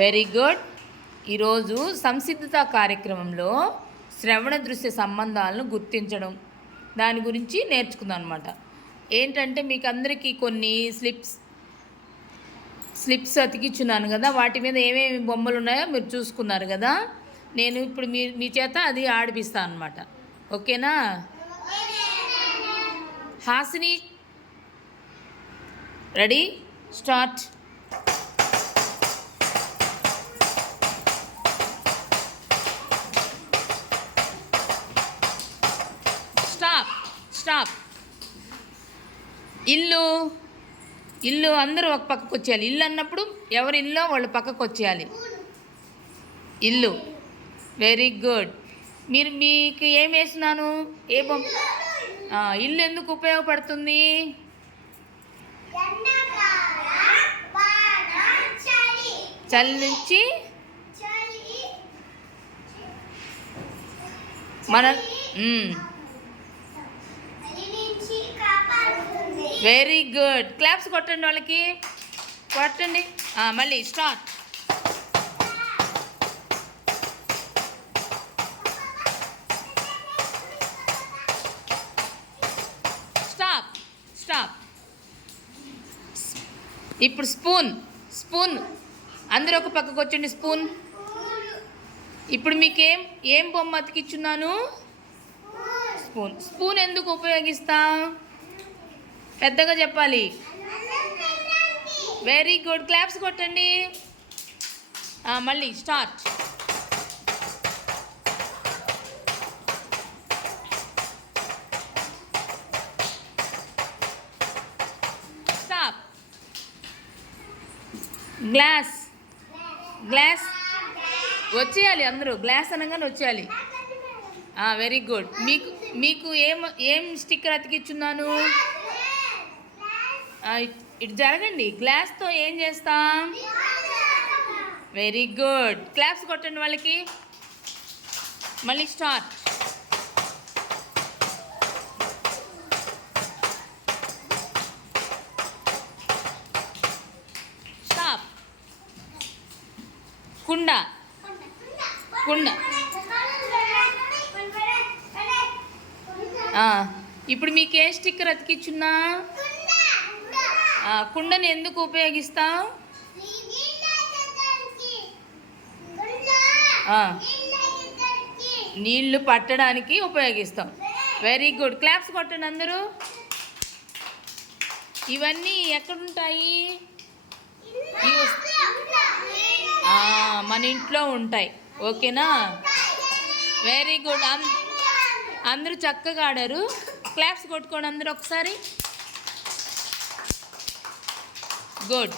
Very good ఈరోజు సంసిద్ధత కార్యక్రమంలో శ్రవణ దృశ్య సంబంధాలను గుర్తించడం. దాని గురించి నేర్చుకుందాం అనమాట ఏంటంటే మీకు అందరికీ కొన్ని స్లిప్స్ స్లిప్స్ అతికిచ్చున్నాను కదా. వాటి మీద ఏమేమి బొమ్మలు ఉన్నాయో మీరు చూసుకున్నారు కదా. నేను ఇప్పుడు మీ మీ చేత అది ఆడిపిస్తాను అనమాట ఓకేనా? హాసిని రెడీ? స్టార్ట్. ఇల్లు ఇల్లు అందరూ ఒక పక్కకు వచ్చేయాలి. ఇల్లు అన్నప్పుడు ఎవరి ఇల్లు వాళ్ళు పక్కకు వచ్చేయాలి. ఇల్లు. వెరీ గుడ్ మీరు మీకు ఏం వేసినాను ఏ బొమ్మ? ఇల్లు ఎందుకు ఉపయోగపడుతుంది? చలి నుంచి మన వెరీ గుడ్ క్లాప్స్ కొట్టండి వాళ్ళకి. కొట్టండి. మళ్ళీ స్టార్ట్ స్టాప్ స్టాప్ ఇప్పుడు స్పూన్ స్పూన్ అందరూ ఒక పక్కకు వచ్చండి స్పూన్ ఇప్పుడు మీకేం ఏం బొమ్మ అతికిచ్చున్నాను? స్పూన్ స్పూన్ ఎందుకు ఉపయోగిస్తాం? పెద్దగా చెప్పాలి. వెరీ గుడ్ క్లాప్స్ కొట్టండి. మళ్ళీ స్టార్ట్ స్టాప్ గ్లాస్ గ్లాస్ వచ్చేయాలి అందరూ. గ్లాస్ అనగానే వచ్చేయాలి. వెరీ గుడ్ మీకు మీకు ఏం ఏం స్టిక్కర్ అతికిచ్చున్నాను? ఇటు జరగండి. గ్లాస్తో ఏం చేస్తాం? వెరీ గుడ్ క్లాప్స్ కొట్టండి వాళ్ళకి. మళ్ళీ స్టార్ట్ స్టాప్ కుండ. కుండ. ఇప్పుడు మీకు ఏ స్టిక్కర్ అతికిచ్చున్నా? కుండని ఎందుకు ఉపయోగిస్తాం? నీళ్ళు పట్టడానికి ఉపయోగిస్తాం. వెరీ గుడ్ క్లాప్స్ కొట్టండి అందరూ. ఇవన్నీ ఎక్కడుంటాయి? మన ఇంట్లో ఉంటాయి. ఓకేనా? వెరీ గుడ్ అం అందరూ చక్కగా ఆడారు. క్లాప్స్ కొట్టుకోండి అందరూ ఒకసారి. గుడ్